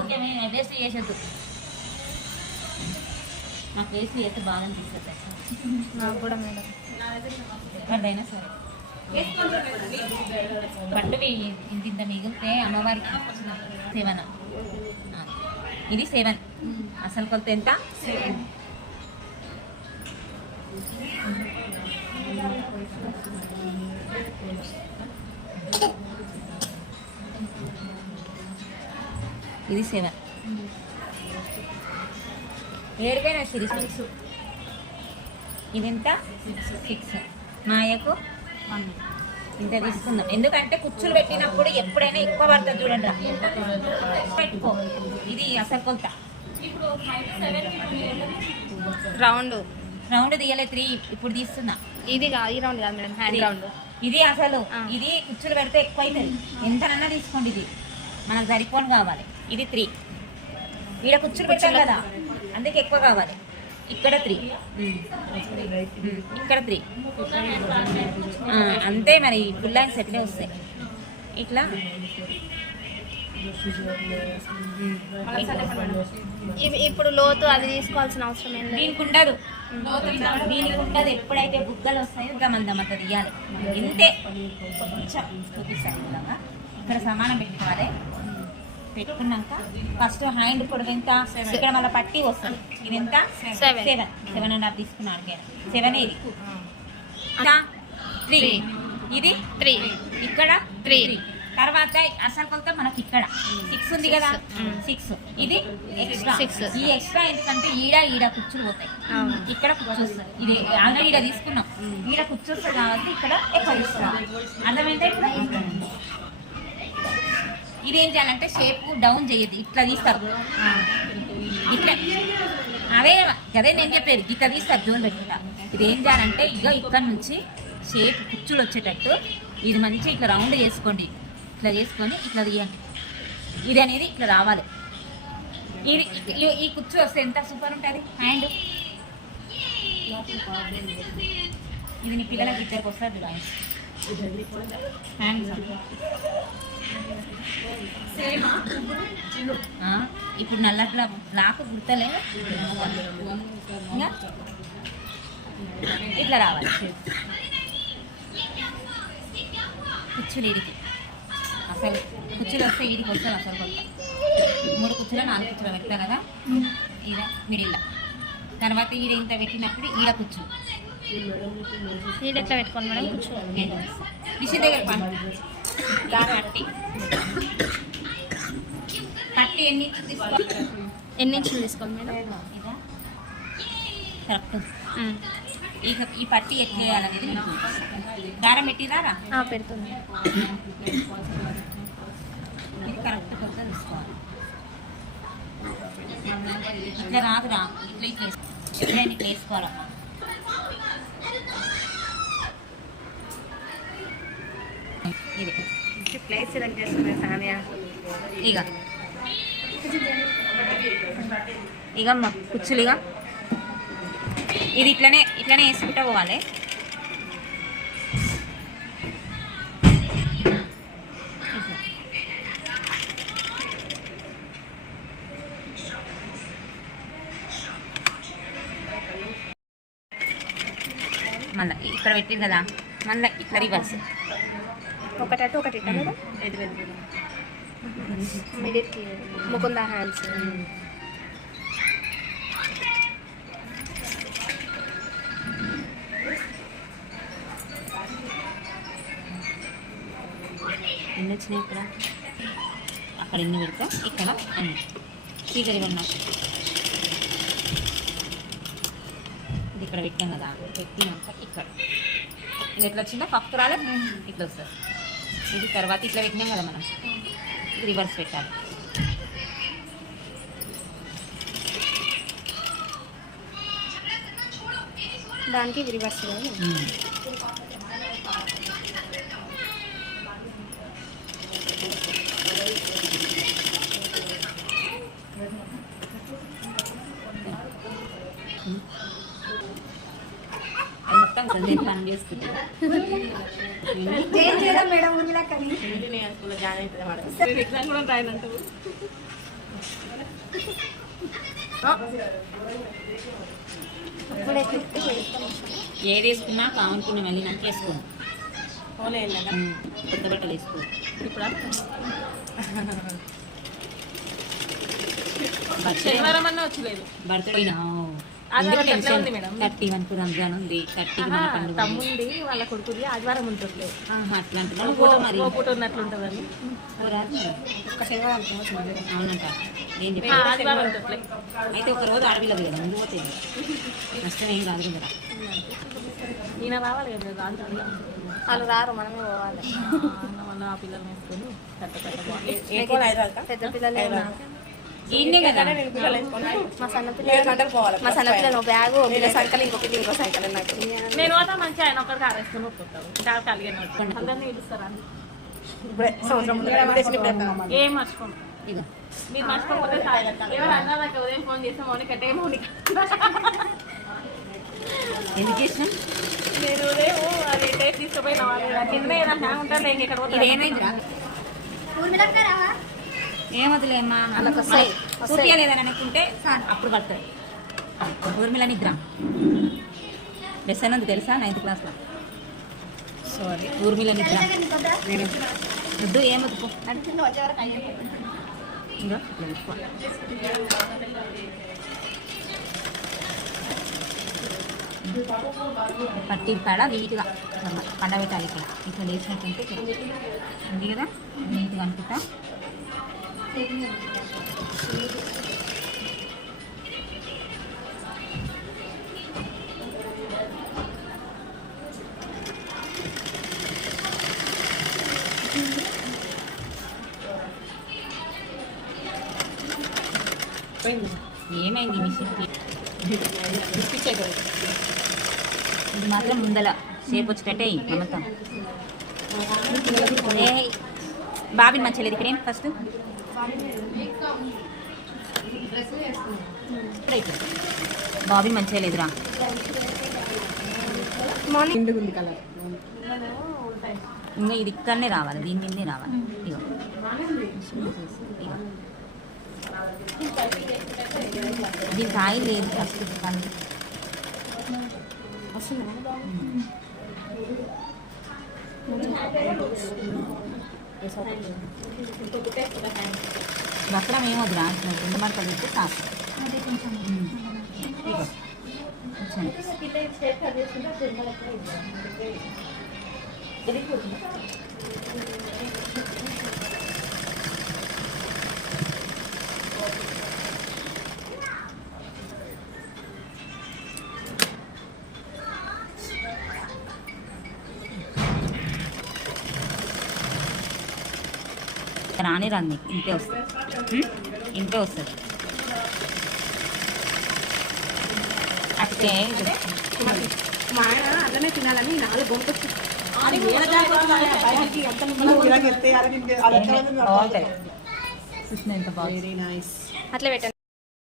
Okay మేము waste చేసేద్దు, నాకు waste చేస్తే బాగా అనిపిస్తుంది. నాకు కూడా మేడం. ఎవరిదైనా సరే పట్టువి ఇంత ఇంత మిగిలితే అమ్మవారికి 7. ఇది 7. అసలు కొలత ఎంత? 7. ఇది 7. ఏడుకైనా సిరీస్ 6. ఇది ఎంత? 6. మాయకు 1. ఇంత తీసుకుందాం, ఎందుకంటే కుచ్చులు పెట్టినప్పుడు ఎప్పుడైనా ఎక్కువ పడుతుంది చూడండి. పెట్టుకో. ఇది అసలు కొలత. రౌండ్ తీయలే 3 ఇప్పుడు తీస్తున్నా. ఇది ఈ రౌండ్ కాదు మేడం, హ్యాండ్ రౌండ్. ఇది అసలు ఇది కుచ్చులు పెడితే ఎక్కువ అవుతుంది. ఎంతనన్నా తీసుకోండి, ఇది మనకు సరిపోను కావాలి. ఇది 3. ఈడ కుచ్చులు పెట్టాం కదా అందుకే ఎక్కువ కావాలి. ఇక్కడ 3, ఇక్కడ 3. అంతే మరి. ఫుల్ లైన్ సెట్లే వస్తాయి ఇట్లా. ఇప్పుడు లోతు అది తీసుకోవాల్సిన అవసరం ఏంటి? దీనికి ఉండదు, దీనికి ఉండదు. ఎప్పుడైతే బుగ్గలు వస్తాయో గమందమంత తీయాలి. ఇంతే. కొంచెం చూపిస్తాను ఇలాగా. ఇక్కడ సమానం పెట్టుకోవాలి. పెట్టుకున్నాక ఫస్ట్ హ్యాండ్ పొడవు ఎంత? ఇక్కడ మళ్ళీ పట్టి వస్తుంది. ఇది ఎంత? 7.5 తీసుకున్నాను. 7 ఇది 3. ఇది 3. ఇక్కడ 3. తర్వాత అసలు కొలత మనకి ఇక్కడ 6 ఉంది కదా, 6. ఇది ఎక్స్ట్రా. ఈ ఎక్స్ట్రా ఎందుకంటే ఈడ కుచ్చులు పోతాయి. ఇక్కడ కుచ్చు వస్తుంది. ఇది ఆల్రెడీ ఈడ తీసుకున్నాం. ఈడ కుచ్చు వస్తుంది కాబట్టి ఇక్కడ ఎక్కువ తీసుకోవాలి. అర్థమైందా? ఇప్పుడు ఇదేం చేయాలంటే షేప్ డౌన్ చేయద్దు, ఇట్లా తీస్తారు. ఇట్లా అదే నేను చెప్పేది. ఇట్లా తీస్తారు జోన్ పెట్టుకుంటా. ఇది ఏం చేయాలంటే ఇక్కడ నుంచి షేప్ కుచ్చులు వచ్చేటట్టు ఇది మంచి ఇట్లా రౌండ్ చేసుకోండి. ఇట్లా చేసుకొని ఇట్లా తీయండి. ఇది అనేది ఇట్లా రావాలి. ఇది ఈ కుచ్చు వస్తే ఎంత సూపర్ ఉంటుంది హ్యాండ్. ఇది నీ పిల్లలకి ఇద్దరికి వస్తుంది హ్యాండ్. ఇప్పుడు నల్ల లాకు గుర్తలే ఇట్లా రావాలి. కుచ్చులు ఇడికి అసలు కుచ్చులు వస్తే వీడికి వస్తాను అసలు కొంత 3 కుచ్చులు 4 కుచ్చులు పెడతా కదా ఈడ మిడిల్లో. తర్వాత ఈడ ఇంత పెట్టినప్పుడు ఈడ కుచ్చు ఈడ ఎట్లా పెట్టుకోండి మేడం? కుచ్చు మిషన్ దగ్గర పట్టి ఎన్ని ఇంచులు తీసుకోండి మేడం? ఇదా కరెక్ట్. ఈ పట్టి ఎట్లా వేయాలనేది దారం పెట్టిరారా? పెడుతుంది. ఇది కరెక్ట్ కొత్త తీసుకోవాలి. ఇట్లా రాదురా, ఇట్లా ఎప్పుడైనా ఇట్లా వేసుకోవాలమ్మా. ఇది ప్లేస్ సెలెక్ట్ చేస్తుంది సానియా. ఇగమ్మ కుచ్చులుగా ఇది ఇట్లనే వేసుకుంటూ పోవాలి. మళ్ళీ ఇక్కడ పెట్టింది కదా, మళ్ళీ ఇట్లా రివర్స్ ఒకటి ఒకటి ముకుంద హ్యాండ్స్. ఎన్ని వచ్చినాయి ఇక్కడ? అక్కడ ఎన్ని పెడతా, ఇక్కడ అన్ని చీకరి ఉన్నా. ఇది ఇక్కడ పెట్టాం కదా, పెట్టినాక ఇక్కడ ఇది ఎట్లా వచ్చిందో పప్పు రాలే ఇట్లా వస్తుంది. ఇది తర్వాత ఇట్లా పెట్టినాం కదా మనం, ఇది రివర్స్ పెట్టాలి. దానికి రివర్స్ మొత్తం పని చేసుకుంటాం మేడం. ఇప్పుడే క్లిప్ చేసుకొని ఏది వేసుకున్నా కావాలనుకున్న మళ్ళీ నాకు వేసుకోండి. పెద్ద బట్టలు వేసుకో. ఇప్పుడు శనివారం అన్న వచ్చలేదు. బర్త్డే ఆదివారం ఎట్లా ఉంది మేడం? 31 కు రంజాన్ ఉంది, 30కి మన పండుగ ఉంది. తమ్ముంది వాళ్ళ కొడుకుది ఆదివారం ఉంటుంది. అట్లా అంటున్నాను కూడా మరి పూట ఉన్నట్లుంటుందని ఒక్క శనివారం అవునంట. ఏం చెప్పి ఆదివారం ఉంటుంది. అయితే ఒక రోజు ఆడపిల్లది కదా, ముందు పోతే నష్టం ఏం కాదు కదా. ఈయన రావాలి కదా రాజు. వాళ్ళు రారు, మనమే పోవాలి. వాళ్ళ ఆ పిల్లలు వేసుకొని పెద్ద పిల్లలే ఉన్నారు. ఈయనే కదా మా సన్నపిల్లలు బ్యాగ్ సైకిల్ ఇంకో పిల్లలు ఇంకో సైకిల్ నాకు. నేను పోతా మంచిగా ఆయన ఒక్కడికి ఆరేసుకొని ఒప్పుకుంటారు. చాలా కలిగిన అందరినీ పిలుస్తారా? ఏం మర్చిపోండి. ఇగో మీరు మర్చిపోకపోతే ఎవరు అన్నారు ఉదయం ఫోన్ చేస్తే మౌనిక అంటే మౌనిక ఎందుకు చేసిన మీరు ఉదయం అది టేస్ట్ తీసుకుపోయిన వాళ్ళు కింద ఏదన్నా ఉంటారు లేక ఇక్కడ పోతారు. ఇదేమైందిరా? ఏమవుతులేమ్మా వాళ్ళకి వస్తాయి. చూపించలేదని అనుకుంటే అప్పుడు పడుతుంది. ఊర్మిళ నిద్ర లెసన్ ఉంది తెలుసా, 9th క్లాస్లో. సారీ, ఊర్మిళ నిద్ర వద్దు. ఏమొద్దు ఇంకా పట్టి కాడ నీట్గా పండబెట్టాలి. ఇక్కడ ఇట్లా లేచినట్టుంటే ఉంది కదా, నీట్గా అనుకుంటా. ఏమైంది మిషన్? ఇది మాత్రం ముందల షేప్ వచ్చి కట్టేయి మమతం. బాబిని మంచిగా లేదు ఇక్కడేం ఫస్ట్ బాబిని మంచిగా లేదురా. ఇంకా ఇది ఇక్కడనే రావాలి, దీని మీదే రావాలి. ఇగో ఇగో దీనికి ఆయిల్ లేదు ఫస్ట్ వస్త్రం ఏమొద్దురా, రెండు మార్కలు పెట్టి కాదు. రాని రాని ఇంతే వస్తుంది, ఇంతే వస్తుంది. అట్లే అట్లనే తినాలని 4 గొంతు ఎంత బాగుంది. అట్లా పెట్టండి.